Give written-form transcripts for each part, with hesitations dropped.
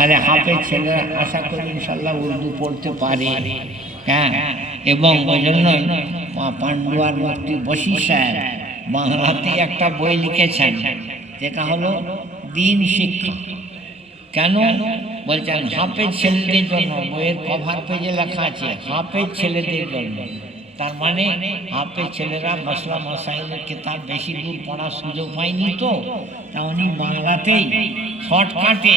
তাহলে হাফেজ ছেলেরা আশা করি ইনশাল্লাহ উর্দু পড়তে পারে। হ্যাঁ, এবং ওই জন্যই পান্ডুয়ার মুফতি বশির সাহেব বাংলাতে একটা বই লিখেছেন, যেটা হলো দিন শিক্ষা। কেন বলছেন? হাফেজ ছেলেদের জন্য। বইয়ের কভার পেজে লেখা আছে হাফেজ ছেলেদের জন্য। তার মানে হাফেজ ছেলেরা মশলা মশাইলের কিতাব বেশি দূর পড়ার সুযোগ পায়নি, তো উনি বাংলাতেই শর্টকাটে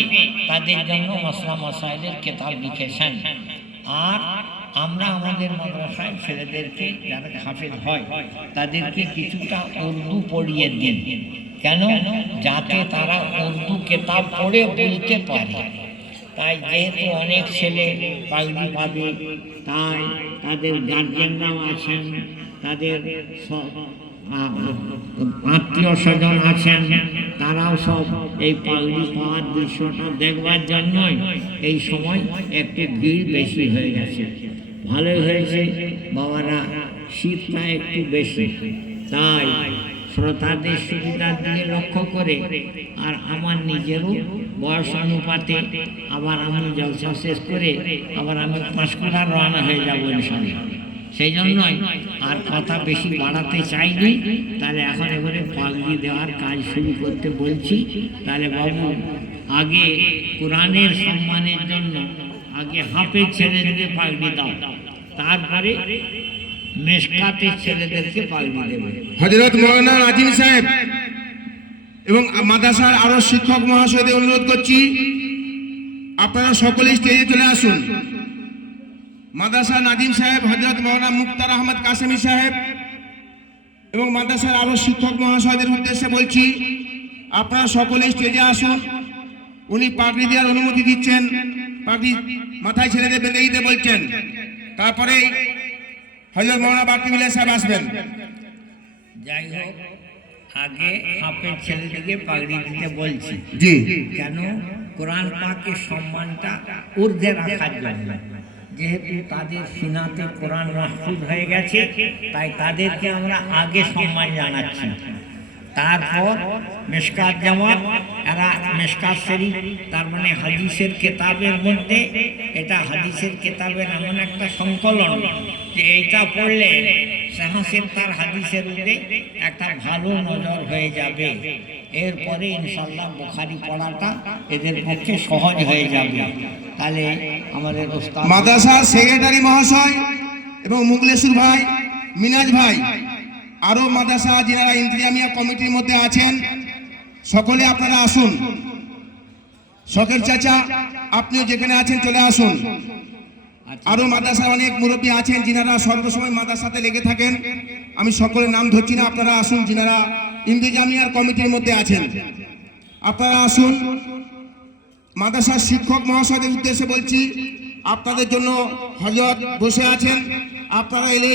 তাদের জন্য মশলা মশাইলের কিতাব লিখেছেন। আর আমরা আমাদের মাদ্রাসায় ছেলেদেরকে যারা হাফেজ হয় তাদেরকে কিছুটা উর্দু পড়িয়ে দিই। কেন? যাতে তারা উর্দু কিতাব পড়ে বুঝতে পারে। তাই যেহেতু অনেক ছেলে পাগড়ি পাবে, তাই তাদের গার্জেনরাও আছেন, তাদের আত্মীয় স্বজন আছেন, তারাও সব এই পাগড়ি পাওয়ার দৃশ্যটা দেখবার জন্যই এই সময় একটু ভিড় বেশি হয়ে গেছে। ভালোই হয়েছে বাবারা, শীতটা একটু বেশি, তাই শ্রোতাদের সুবিধা দিয়ে লক্ষ্য করে আর আমার নিজেরও বয়স অনুপাতে আবার আমি জলসা শেষ করে আবার আমি পাঁশকুড়া রওনা হয়ে যাবো ইনশাআল্লাহ। সেই জন্যই আর কথা বেশি বাড়াতে চাইনি। তাহলে এখন এবারে পাগড়ি দেওয়ার কাজ শুরু করতে বলছি। তাহলে বাবু, আগে কোরআনের সম্মানের জন্য আগে হাফেজ ছেলেদেরকে পাগড়ি দাও, তারপরে মেশকাতের ছেলেদেরকে পাগড়ি দেবে। হযরত মাওলানা নাজিম সাহেব এবং মাদ্রাসার আরো শিক্ষক মহাশয়দের অনুরোধ করছি, আপনারা সকলে স্টেজে চলে আসুন। মাদ্রাসা নাজিম সাহেব, হযরত মাওলানা মুক্তার আহমদ কাসেমি সাহেব এবং মাদ্রাসার আরো শিক্ষক মহাশয়দের উদ্দেশ্যে বলছি, আপনারা সকলে স্টেজে আসুন। উনি পাগড়ি দেওয়ার অনুমতি দিচ্ছেন, পাগড়ি মাথায় ছেলেদের বেঁধে দিতে বলছেন। তারপরে হযরত মাওলানা বাকি মিল্লাত সাহেব আসবেন। যাই হোক, আগে হাফেজ ছেলেদেরকে পাগড়ি দিতে বলছি। জি। কেন? কোরআন পাকের সম্মানটা ঊর্ধ্বে রাখার জন্য। যেহেতু তাদের সিনাতে কোরআন মাহফুজ হয়ে গেছে, তাই তাদেরকে আমরা আগে সম্মান জানাচ্ছি। তারপর মেশকাত জামাত, এরা মেশকাত শরীফ, তার মানে হাদিসের কেতাবের মধ্যে, এটা হাদিসের কেতাবের এমন একটা সংকলন যে এইটা পড়লে সাহসের তার হাদিসের উপরে একটা ভালো নজর হয়ে যাবে। এরপরে ইনশাল্লাহ বুখারী পড়াটা এদের পক্ষে সহজ হয়ে যাবে। তাহলে আমাদের ওস্তাদ মাদ্রাসার সেক্রেটারি মহাশয় এবং মুগলেশুর ভাই, মিনাজ ভাই, আরো মাদ্রাসা যারা ইন্তেজামিয়া কমিটির মধ্যে আছেন, সকলে আপনারা আসুন। শকের চাচা, আপনিও যেখানে আছেন চলে আসুন। আরো মাদ্রাসার অনেক মুরব্বী আছেন যিনারা সর্বসময় মাদ্রাসাতে লেগে থাকেন। আমি সকলের নাম ধরছি না, আপনারা আসুন যিনারা ইন্তেজামিয়ার কমিটির মধ্যে আছেন, আপনারা আসুন। মাদ্রাসার শিক্ষক মহাশয়দের উদ্দেশ্যে বলছি, আপনাদের জন্য হযরত বসে আছেন, আপনারা এলে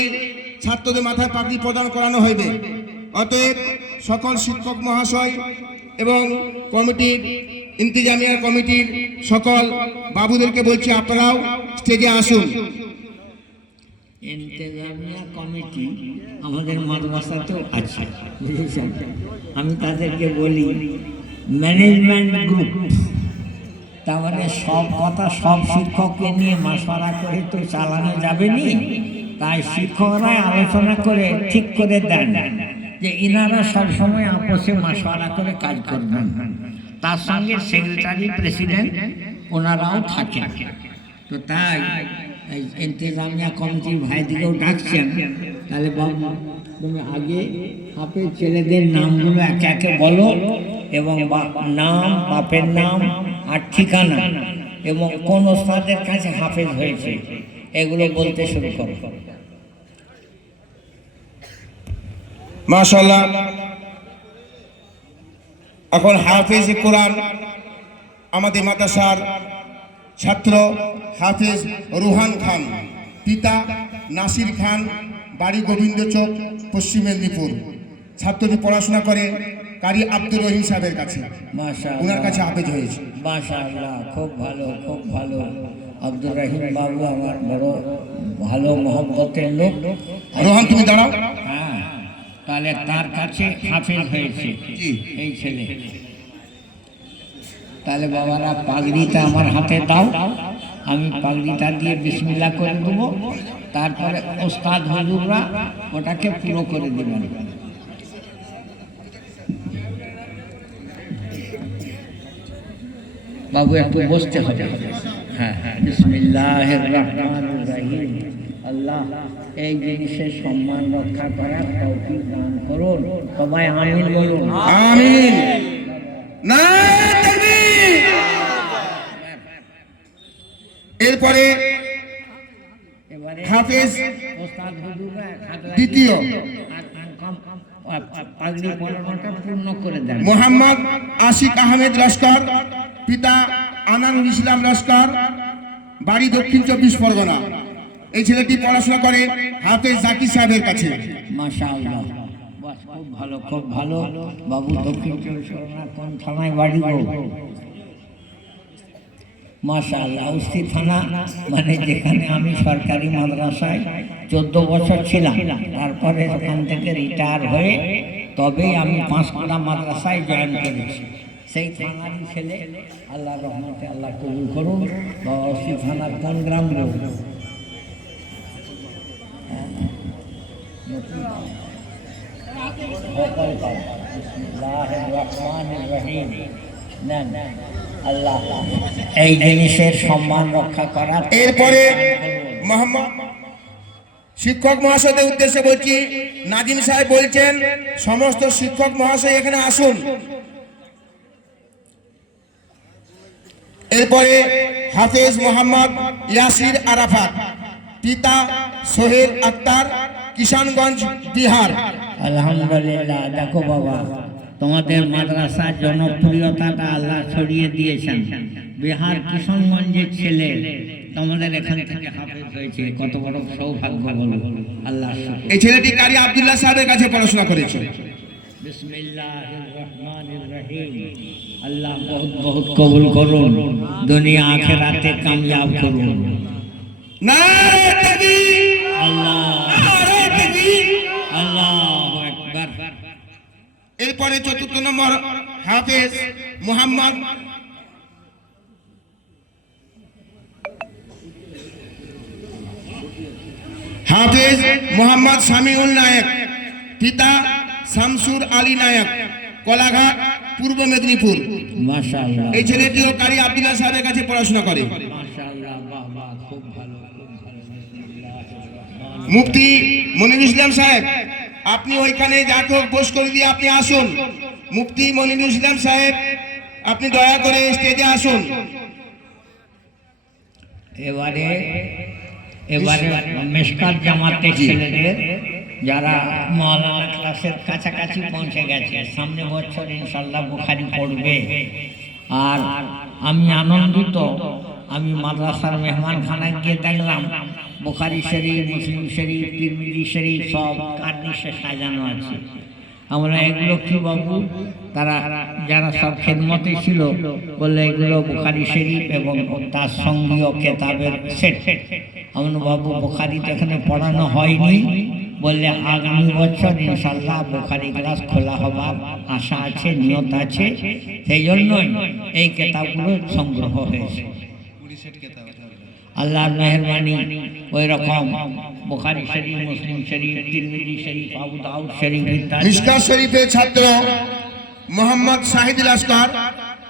ছাত্রদের মাথায় পাগড়ি প্রদান করানো হইবে। অতএব সকল শিক্ষক মহাশয় এবং কমিটির ইন্তেজামিয়া কমিটির সকল বাবুদেরকে বলছি, আপনারাও স্টেজে আসুন। ইন্তেজামিয়া কমিটি আমাদের মাদ্রাসাতেও আছে, বুঝেছেন? আমি তাদেরকে বলি ম্যানেজমেন্ট গ্রুপ। তার মানে সব কথা সব শিক্ষককে নিয়ে মাশওয়ারা করে তো চালানো যাবে না। তাই শিক্ষকরা আলোচনা করে ঠিক করে দেন যে ইনারা সবসময় আপোষে মাশওয়ারা করে কাজ করবেন। তার সঙ্গে সেক্রেটারি, প্রেসিডেন্ট ওনারাও থাকেন। তো তাই ইন্তেজামিয়া কমিটির ভাইদিকেও ডাকছেন। তাহলে বাবু, তুমি আগে হাফেজ ছেলেদের নামগুলো একে একে বলো, এবং নাম, বাপের নাম আর ঠিকানা, এবং কোন ওস্তাদের কাছে হাফেজ হয়েছে এগুলো বলতে শুরু করো। মাশাআল্লাহ। এখন হাফেজ কোরআন আমাদের মাদ্রাসার ছাত্র হাফেজ রুহান খান, পিতা নাসির খান, বাড়ি গোবিন্দ চক, পশ্চিম মেদিনীপুর। ছাত্রটি পড়াশোনা করে কারি আব্দুর রহিম সাহেবের কাছে। মাশাআল্লাহ, ওনার কাছে হাফেজ হয়েছে। মাশাআল্লাহ, খুব ভালো, খুব ভালো। আব্দুর রহিম বাবু আমার বড় ভালো মহব্বতের লোক। রোহান, তুমি দাঁড়াও। হ্যাঁ, তাহলে তার কাছে হাফেজ হয়েছে এই ছেলে। তাহলে বাবারা পাগড়িটা আমার হাতে দাও, আমি পাগড়িটা দিয়ে বিসমিল্লাহ করে দেবো, তারপরে ওস্তাদ হুজুররা ওটাকে পুরো করে দেবেন। বাবু একটু বসতে হবে। হ্যাঁ হ্যাঁ, বিসমিল্লাহির রহমানির রহিম। আল্লাহ এই জিনিসের সম্মান রক্ষা করার তৌফিক দান করুন। সবাই আমিন বলুন। আমিন। নারে তাকবীর। এরপরে এবারে হাফেজ ওস্তাদ হুজুররা দ্বিতীয় পাগড়ি পরানোটা পূর্ণ করে দেন। মোহাম্মদ আশিক আহমেদ লস্কর, পিতা আনারুল ইসলাম লস্কর, বাড়ি দক্ষিণ 24 পরগনা। এই ছেলেটি পড়াশোনা করে হাফেজ জাকির সাহেবের কাছে। মাশাআল্লাহ, বাস খুব ভালো, খুব ভালো। বাবু দক্ষিণ 24 পরগনা কোন থানায় বাড়ি গো? মাশাআল্লাহ, উস্তি থানা, মানে যেখানে আমি সরকারি মাদ্রাসায় 14 বছর ছিলাম, তারপরে ওখান থেকে রিটায়ার হয়ে তবেই আমি পাঁশকুড়া মাদ্রাসায় জয়েন করেছি। সেই থানারই ছেলে, আল্লাহর রহমতে আল্লাহ কবুল করুন। বাবা উস্তি থানার কোন গ্রাম গো? আল্লাহ এই জিনিসের সম্মান রক্ষা করার। এরপরে মোহাম্মদ শিক্ষক মহাশয়দের উদ্দেশ্যে বলছি, নাজিম সাহেব বলছেন সমস্ত শিক্ষক মহাশয় এখানে আসুন। এরপরে হাফেজ মোহাম্মদ ইয়াসির আরাফাত, পিতা সোহেল আক্তার, কিষানগঞ্জ, বিহার। আলহামদুলিল্লাহ, দেখো বাবা, তোমাদের মাদ্রাসার জনপ্রিয়তাটা আল্লাহ ছড়িয়ে দিয়েছেন। বিহার কিষানগঞ্জের ছেলে তোমাদের এখান থেকে হাফেজ হয়েছে, কত বড় সৌভাগ্য বলো। আল্লাহ এই ছেলেটি কারি আব্দুল্লাহ সাহেবের কাছে পড়াশোনা করেছে। বিসমিল্লাহির রহমানির রহিম। আল্লাহ বহুত বহুত কবুল করুন, দুনিয়া আখিরাতে কামিয়াব করুন। নারে তাকবীর। আল্লাহ নারে তাকবীর। আল্লাহু আকবার। এরপরে চতুর্থ নম্বর হাফেজ মোহাম্মদ সামিউল নায়ক, পিতা শামসুর আলী নায়ক, কলাঘাট, পূর্ব মেদিনীপুর। মাশাআল্লাহ, এই ছেলেটিও কারি আব্দুল্লাহ সাহেবের কাছে পড়াশোনা করে। মাশাআল্লাহ, বাহ বাহ, খুব ভালো, খুব ভালো। মুফতি মনিরুল ইসলাম সাহেব, আপনি ওইখানে যাকে বোস করে দিয়ে আপনি আসুন। মুফতি মনিরুল ইসলাম সাহেব, আপনি দয়া করে স্টেজে আসুন। এবারে মেশকাত জামাতের ছেলেদের যারা মাওলানা ক্লাসের কাছাকাছি পৌঁছে গেছে, সামনে বছর ইনশাল্লাহ বুখারি পড়বে। আর আমি আনন্দিত, আমি মাদ্রাসার মেহমানখানায় গিয়ে দেখলাম বুখারি শরীফ, মুসলিম শরীফ, তিরমিজি শরীফ সব কার্নিশে সাজানো আছে। আমরা এগুলো কি বাবু, তারা যারা সব খেদমতে ছিল বললে এগুলো বুখারি শরীফ এবং তার সঙ্গীয় কেতাবের সেট। আমরা বাবু বুখারি তো এখানে পড়ানো হয়নি, বললে আগামী বছর ইনশাল্লাহ বুখারি ক্লাস খোলা হবার আশা আছে, নিয়ত আছে। সেই জন্যই এই কেতাবগুলো সংগ্রহ হয়েছে। আল্লাহর মেহরবানি ওই রকম বুখারী শরীফ, মুসলিম শরীফ, তিরমিজি শরীফ, আবু দাউদ শরীফ ইত্যাদি। মিশকাত শরীফের ছাত্র মোহাম্মদ শাহিদ লস্কর,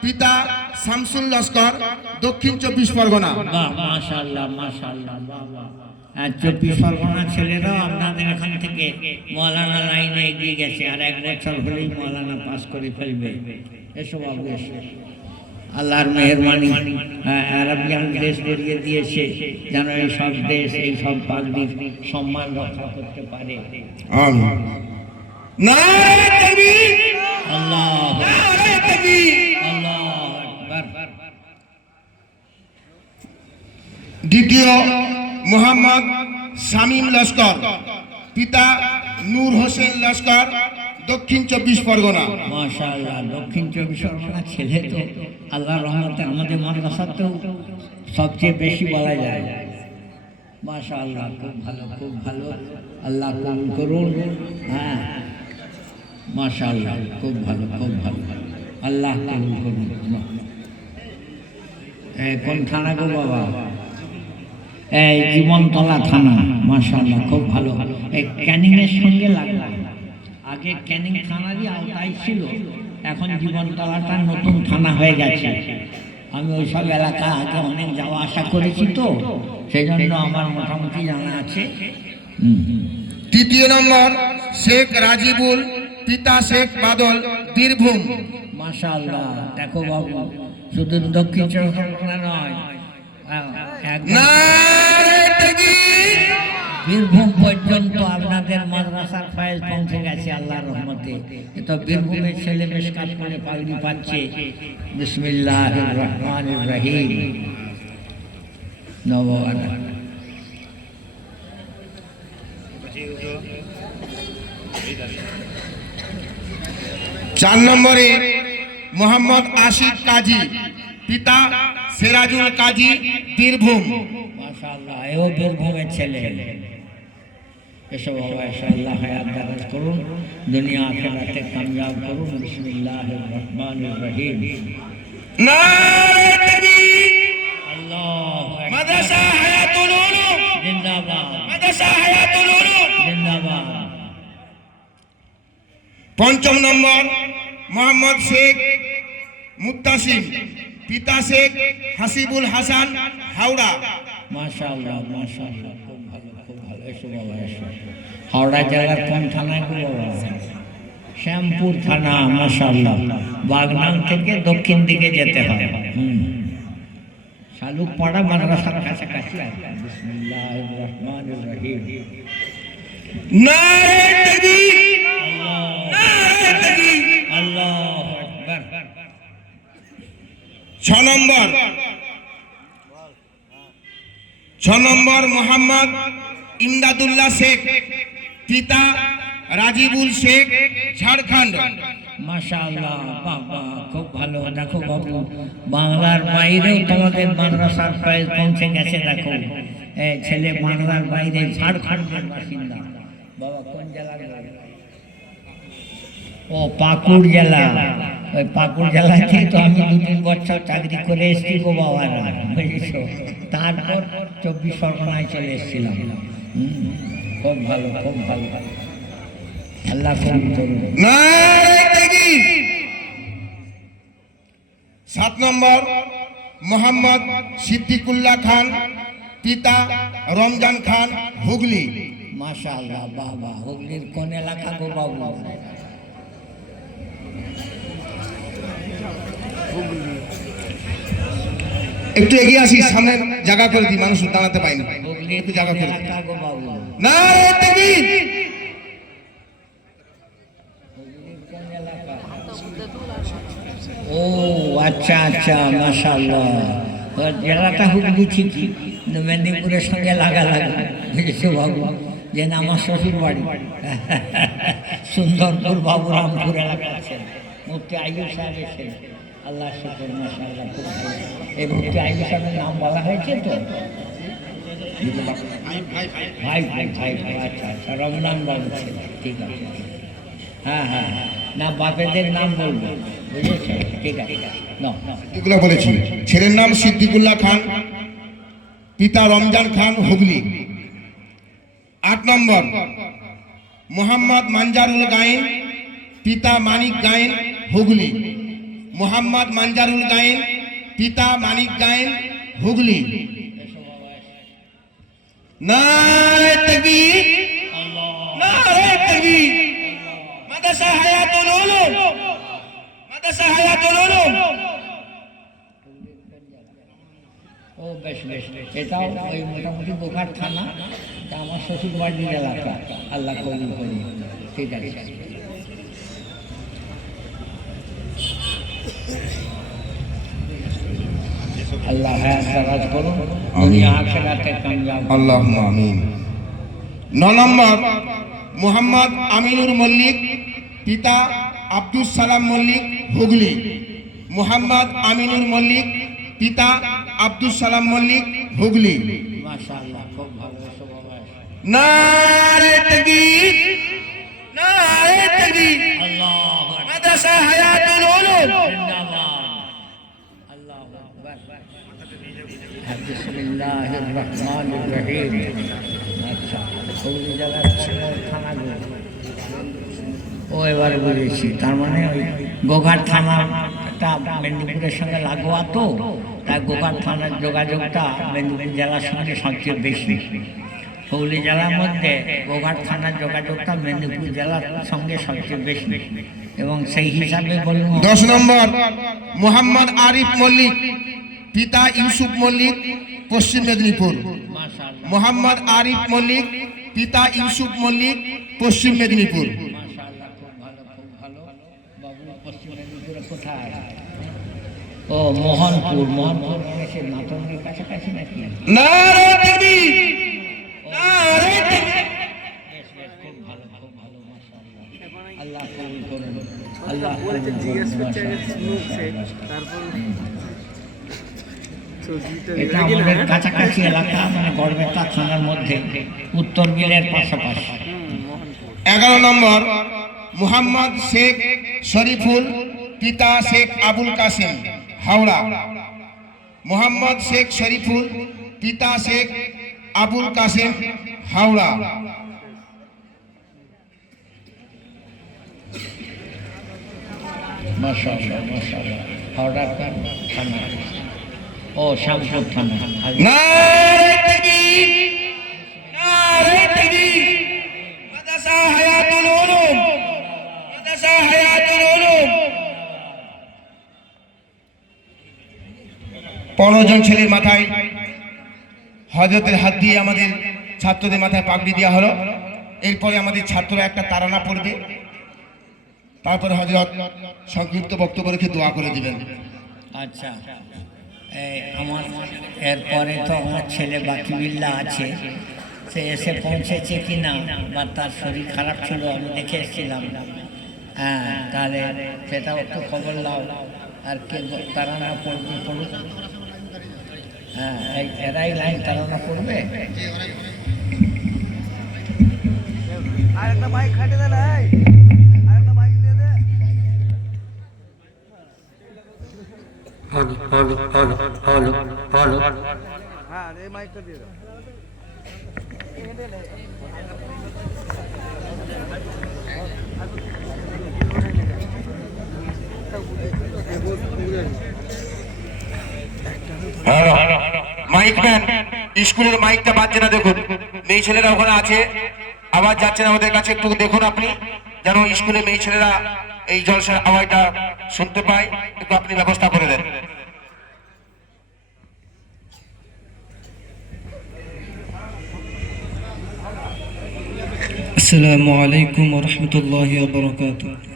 পিতা শামসুল লস্কর, দক্ষিণ 24 পরগনা। বাহ, মাশাআল্লাহ, মাশাআল্লাহ, বাহ বাহ। আর 24 পরগনা ছেলেরাও আপনাদের এখান থেকে মৌলানা লাইনে এগিয়ে গেছে, আর 1 বছর হলেই মৌলানা পাস করে ফেলবে। এসব অবশ্য আল্লাহর মেহরবানি। আরবিয়ান দেশ বেরিয়ে দিয়েছে যেন এই সব দেশ এই সব পাগড়ির সম্মান রক্ষা করতে পারে। আমিন। নারে তাকবীর। আল্লাহ নারে তাকবীর। আল্লাহু আকবার। দ্বিতীয় মোহাম্মদ শামীম লস্কর, পিতা নূর হোসেন লস্কর, দক্ষিণ 24 পরগনা। মাশাআল্লাহ, দক্ষিণ 24 পরগনা ছেলে তো আল্লাহর রহমতে আমাদের মাদ্রাসাতেও সবচেয়ে বেশি বলা যায়। মাশাআল্লাহ, খুব ভালো, খুব ভালো। আল্লাহ কবুল করুন। হ্যাঁ, মাশাআল্লাহ, খুব ভালো, খুব ভালো। আল্লাহ কবুল করুন। কোন থানা গো বাবা? এই জীবনতলা থানা। মাশাআল্লাহ, খুব ভালো। এই ক্যানিং এর সঙ্গে লাগলো। আগে ক্যানিং থানারই আওতায় ছিল, এখন জীবনতলাটা নতুন থানা হয়ে গেছে। আমি ওইসব এলাকা আগে অনেক যাওয়া আসা করেছি, তো সেই জন্য আমার মোটামুটি জানা আছে। তৃতীয় নম্বর শেখ রাজিবুল, পিতা শেখ বাদল, বীরভূম। মাশাআল্লাহ, দেখো বাবু, শুধু দক্ষিণ চব্বিশ পরগনা নয়, একদম নারে তাকবীর। বীরভূম পর্যন্ত আপনাদের মাদ্রাসার ফয়েজ পৌঁছে গেছে আল্লাহর রহমতে। এ তো বীরভূমের ছেলে বেশ কাজ করে পাগড়ি পাচ্ছে। বিসমিল্লাহির রহমানির রহিম। নবওয়ানা 4 নম্বরে মোহাম্মদ আশিক কাজী, পিতা সিরাজুল কাজী, বীরভূম। মাশাআল্লাহ, এও বীরভূমের ছেলে। এসব বাবা, এসব আল্লাহ হায়াত দারাজ করুন, দুনিয়া আখিরাতে কামিয়াব করুন। বিসমিল্লাহির রহমানির রহিম। নারে তাকবীর। আল্লাহু আকবার। মাদ্রাসা হায়াতুল উলুম জিন্দাবাদ, মাদ্রাসা হায়াতুল উলুম। জিন্দাবাদ। 5 নম্বর মোহাম্মদ শেখ মুত্তাসিম, পিতা শেখ হাসিবুল হাসান, হাওড়া। মাশাআল্লাহ, মাশাআল্লাহ, খুব ভালো, খুব ভালো। এসো বাবা, এসো। হাওড়া জেলার কোন থানায় গো বাবা? শ্যামপুর থানা। মাশাআল্লাহ, বাগনান থেকে দক্ষিণ দিকে যেতে হয়। শালুকপাড়া মাদ্রাসার কাছাকাছি আছে। বিসমিল্লাহির রহমানির রহিম। নারে তাকবীর। নারে তাকবীর। আল্লাহু আকবার। 6 নম্বর মোহাম্মদ ইমদাদুল্লাহ শেখ, পিতা রাজিবুল শেখ, ঝাড়খণ্ড। মাশাআল্লাহ, বাবা, খুব ভালো। দেখো বাবু, বাংলার বাইরেও তোমাদের মাদ্রাসার ফয়েজ পৌঁছে গেছে। দেখো, ছেলে বাংলার বাইরে ঝাড়খণ্ডের বাসিন্দা। বাবা কোন জেলার? ও পাকুড় জেলা। ওই পাকুড় জেলাতেই তো আমি 2-3 বছর চাকরি করে এসেছি গো বাবা, বুঝেছো? তারপর 24 পরগনায় চলে এসেছিলাম। খুব ভালো, খুব ভালো। আল্লাহ কবুল করুন। নারে তাকবীর। 7 নম্বর মোহাম্মদ সিদ্দিকুল্লাহ খান, পিতা রমজান খান, হুগলি। মাশাআল্লাহ, বাবা, হুগলির কোন এলাকা গো বাবু? একটু এগিয়ে আসি, সামনে জায়গা করে দিই, মানুষ দাঁড়াতে পাইনি। হুগলির একটু জায়গা কোন করে দিই। এলাকা গো বাবু? নারে তাকবীর। হুগলির কোন এলাকা? ও আচ্ছা আচ্ছা, মাশাআল্লাহ। ওর জেলাটা হুগলি ঠিকই, কিন্তু মেদিনীপুরের সঙ্গে লাগা, বুঝেছো বাবু? যে আমার শ্বশুর বাড়ি সুন্দরপুর বাবুরামপুর এলাকা আছেন। মুফতি আইয়ুব সাহেব এসেছেন। আল্লাহ শুকর, মাশাআল্লাহ, খুব ভালো। এই মুফতি আইয়ুব সাহেবের নাম বলা হয়েছে তো? ভাই ভাই ভাই ভাই, আচ্ছা আচ্ছা, রমজান বাবু ছিল। ঠিক আছে, হ্যাঁ হ্যাঁ হ্যাঁ, না বাপেদের নাম বলবো, বুঝেছো? ঠিক আছে, না এগুলো বলেছি। ছেলের নাম সিদ্দিকুল্লাহ খান, পিতা রমজান খান, হুগলি। 8 নম্বর মোহাম্মদ মানজারুল গায়েন, পিতা মানিক গায়েন, হুগলি। মোহাম্মদ মানজারুল গায়েন, পিতা মানিক গায়েন, হুগলি। নারে তাকবীর। নারে তাকবীর। মাদ্রাসা হায়াতুল উলুম মাদ্রাসা হায়াতুল উলুম। ও বেশ বেশ, এটাও ওই মোটামুটি বোকার থানা, তা আমার শ্বশুর বাড়ির এলাকা। আল্লাহ কবুল করুন। ঠিক আছে, আল্লাহ হায়াত দারাজ করুন, দুনিয়া আখিরাতে কামিয়াব করুন। আল্লাহুম্মা আমিন। 9 নম্বর মোহাম্মদ আমিনুর মল্লিক, পিতা আব্দুস সালাম মল্লিক, হুগলি। মোহাম্মদ আমিনুর মল্লিক, পিতা আব্দুস সালাম মল্লিক, হুগলি। মাশাআল্লাহ, খুব ভালো। এসো বাবা, এসো। নারে তাকবীর। নারে তাকবীর। আল্লাহু আকবার। মাদ্রাসা হায়াতুল উলুম। জিন্দাবাদ। আল্লাহু আকবার। বিসমিল্লাহির রহমানির রহিম। আচ্ছা, হুগলি জেলার ছিমল থানাগুলো ও এবার বুঝেছি। তার মানে ওই গোঘাট থানাটা মেদিনীপুরের সঙ্গে লাগোয়া, তো তাই গোঘাট থানার যোগাযোগটা মেদিনীপুর জেলার সঙ্গে সবচেয়ে বেশি। হুগলি জেলার মধ্যে গোঘাট থানার যোগাযোগটা মেদিনীপুর জেলার সঙ্গে সবচেয়ে বেশি, এবং সেই হিসাবে বলুন। 10 নম্বর মোহাম্মদ আরিফ মল্লিক, পিতা ইউসুফ মল্লিক, পশ্চিম মেদিনীপুর। মাশাআল্লাহ, মোহাম্মদ আরিফ মল্লিক, পিতা ইউসুফ মল্লিক, পশ্চিম মেদিনীপুর। মাশাআল্লাহ, খুব ভালো, খুব ভালো। বাবু পশ্চিম মেদিনীপুরে কোথায়? ও মোহনপুর। মোহনপুর মানে সে নাটনের কাছাকাছি নাকি? নারে তাকবীর, নারে তাকবীর। বেশ বেশ, খুব ভালো, খুব ভালো, মাশাআল্লাহ। আল্লাহ কবুল করুন, আল্লাহ কবুল করুন, এটা আমাদের কাছাকাছি এলাকা, মানে গড়বেতা থানার মধ্যে, উত্তর বিলের পাশাপাশি। 11 নম্বর মুহাম্মদ শেখ শরীফুল, পিতা শেখ আবুল কাসেম, হাওড়া। মোহাম্মদ শেখ শরীফুল, পিতা শেখ আবুল কাসেম, হাওড়া। মাশাআল্লাহ, মাশাআল্লাহ। হাওড়ার থানা, ও শ্যামপুর থানা। নারে তাকবীর, নারে তাকবীর। মাদ্রাসা হায়াতুল উলুম, মাদ্রাসা হায়াতুল উলুম। 15 জন ছেলের মাথায় হযরতের হাত দিয়ে আমাদের ছাত্রদের মাথায় পাগড়ি দেওয়া হলো। এরপরে আমাদের ছাত্ররা একটা তারানা পড়বে, তারপরে হযরত সংক্ষিপ্ত বক্তব্য রেখে দোয়া করে দিবেন। আচ্ছা, আমার এরপরে তো আমার ছেলে বাকিবিল্লা আছে, সে এসে পৌঁছেছে কি না, বা তার শরীর খারাপ ছিল, আমি দেখে এসেছিলাম। হ্যাঁ, তাহলে সেটাও একটু খবর নাও। আর কে তারানা পড়বে পড়ুক। হ্যাঁ, এরাই লাইন তারানা পড়বে। আরেকটা বাইক খাটে দে, নাই আরেকটা বাইক দিয়ে দে। হ্যাঁ, এই মাইকটা দিয়ে দাও। মাইকম্যান, স্কুলের মাইকটা বাজছে না, দেখুন। মেয়ে ছেলেরা ওখানে আছে, আওয়াজ যাচ্ছে না ওদের কাছে, একটু দেখুন আপনি, যেন স্কুলে মেয়ে ছেলেরা এই জলসার আওয়াজটা শুনতে পায়, একটু আপনি ব্যবস্থা করে দেন। আসসালামু আলাইকুম ওয়া রাহমাতুল্লাহি ওয়া বারাকাতুহু।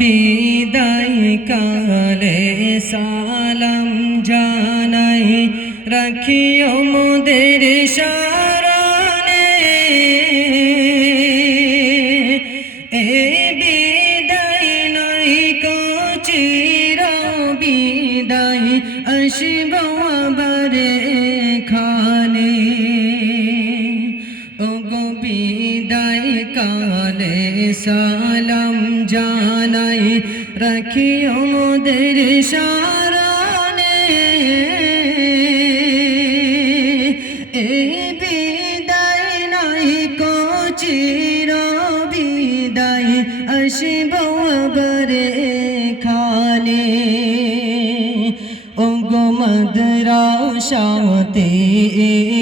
বিদায় কালে সালাম জানাই, রাখিও মোদের শরণে। এ বিদায় নয় কো চির বিদায়, আসব আবার এখানে। ওগো বিদায় কালে সালাম জানাই, রাখিও মোদের শরণে। এই বিদায় নয় কো চির বিদায়, আসব আবার এখানে। ওগো মাদ্রাসাতে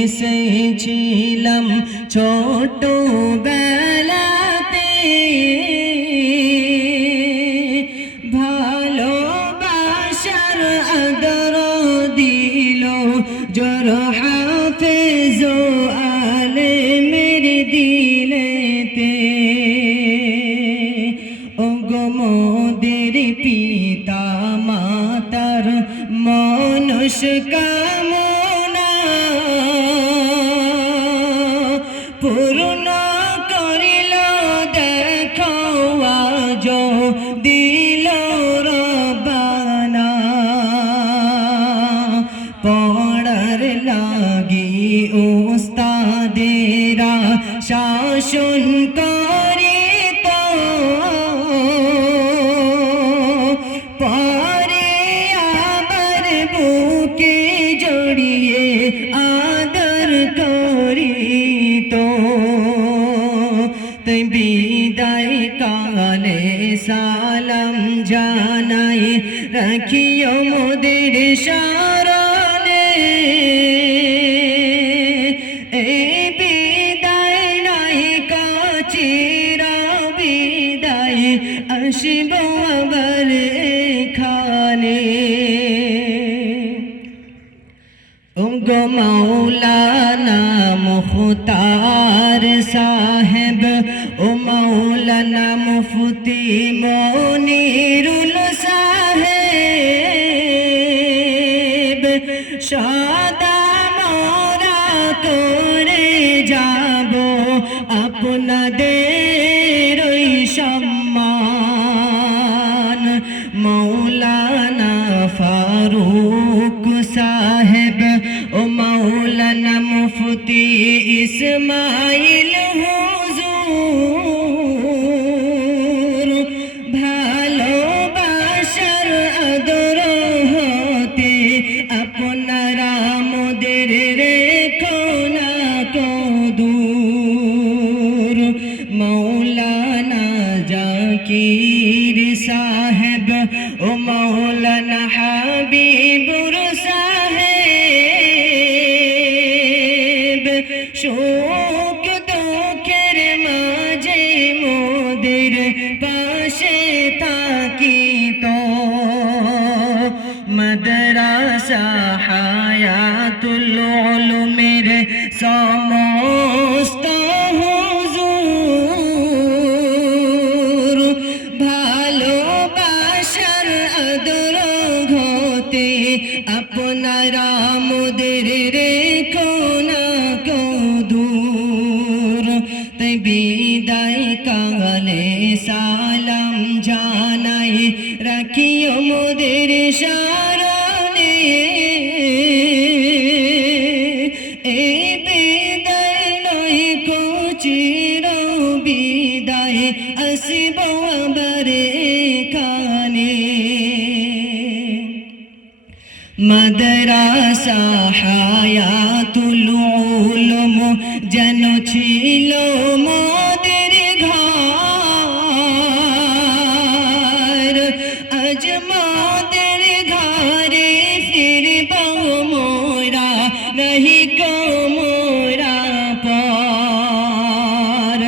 এসেছিলাম ছোট বেলাতে, ভালোবাসার আদর দিল জোর হাফেজ আলেমের দিলেতে। ওগো মোদের পিতা মাতার মনস্কামনা পূর্ণ করিল, দেখো আজ দিল রব্বানা। পড়ার লাগি উস্তাদেরা শাসন করিত, সালাম জানাই রাখিও মোদের শরণে এই বিদায় নাই চির বিদায় আসব আবার এখানে গো মাওলানা মুখতার সাহেব ও মাওলানা মুফতি মনিরুল সাহেব সদা মোরা করে যাব আপনাদের ওই সম্মান মাওলানা ফারুক সাহেব ও মাওলানা মুফতি ইসমাইল হুজুর ভালোবাসার আদর হতে আপনারা মোদের রেখো না কদূর মাওলানা জাকির সাহেব ও মাওলানা হাবিবুর সাহেব শোক দুঃখের মাঝে মোদের পাশে থাকিত মাদ্রাসা হায়াতুল উলুমের সমস্ত হুজুর ভালোবাসার আদর হতে আপনারা মোদের রেখো না কদূর তাই বিদায় কালে সালাম জানাই রাখিও মোদের শরণে এই বিদায় নয় চির বিদায় আসব আবার এখানে মাদ্রাসা হায়াতুল উলুম যেন ছিল মোদের ঘর আজ মোদের ঘরে ফিরব মোরা नहीं को मोरा पार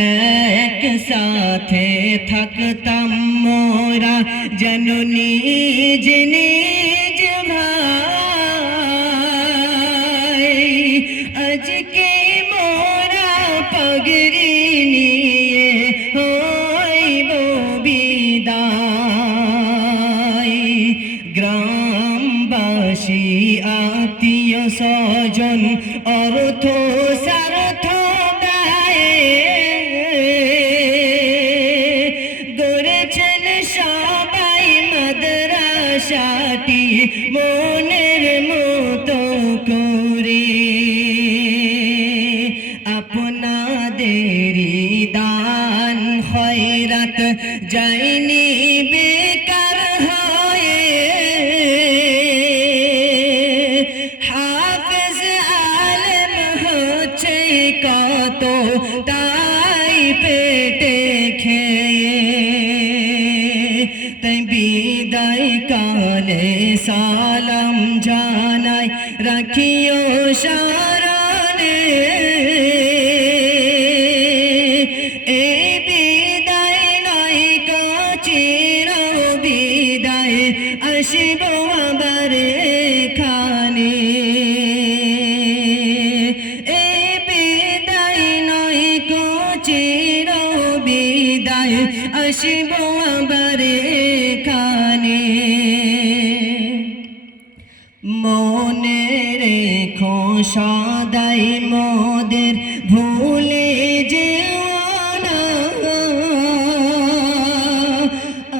एक साथे थकतम मोरा जननी निज भाई आज के मोरा पगरी निये होइब बिदाय গ্রামবাসী আত্মীয় স্বজন অর্থ স্বার্থ ব্যয়ে গড়েছেন সবাই মাদ্রাসাটি মনের মতো করে আপনাদেরই দান খয়রাত যায়নি বেকার হয়ে হাফেজ আলেম হচ্ছে কত তাই পেটে খেয়ে তাই বিদায় কালে সালাম জানাই রাখিও শরণে এই বিদায় নয় চির বিদায় আসব আবার এখানে এই বিদায় নয় চির বিদায় আসব আবার এখানে মনে রেখো সদাই মোদের ভুলে যেও না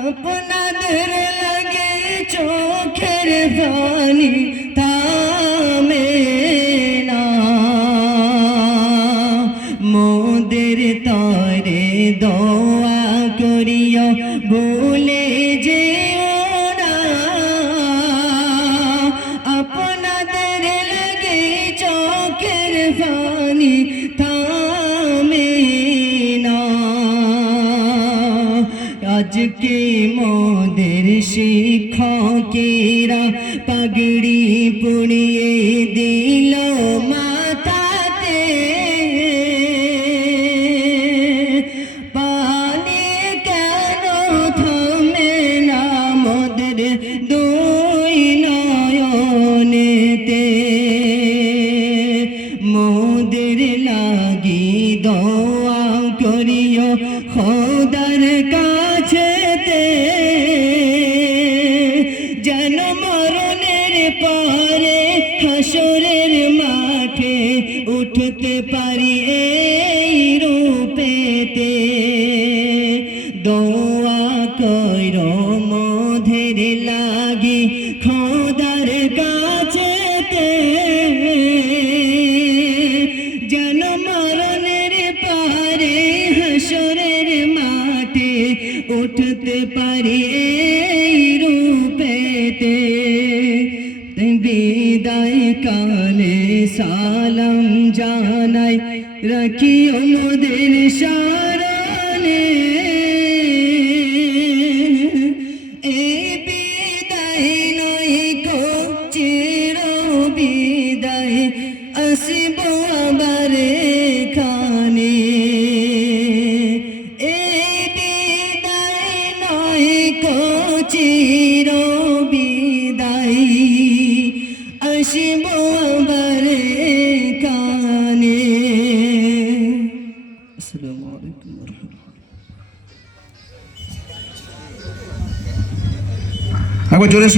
আপনাদের লাগে চোখের পানি থামে না মোদের তরে দোয়া করিও ভুলে যেও না আপনাদের লাগে চোখের পানি থামে না আজকে মোদের শিক্ষকেরা পাগড়ি পরিয়ে দিল মাথাতে, পানি কেন থামে না মোদের দুই নয়নেতে, মোদের লাগি দোয়া করিও খোদার কাছেতে, যেন মরণের পরে হাসরের মাঠে উঠতে পারি এই রূপেতে। দোয়া কইরো মোদের লাগি খোদার কাছেতে, যেন মরণের পারে হাসরের মাঠে উঠতে পারি এই রূপেতে। বিদায় কালে সালাম জানাই রাখিও মোদের স্মরণে, এই বিদায় নয় কো চির বিদায়, আসিব আবার এখানে। এই বিদায় নয় কো চির বিদায়, আসিব আবার এখানে। আসসালামু আলাইকুম ওয়া রাহমাতুল্লাহ। একবার জোরে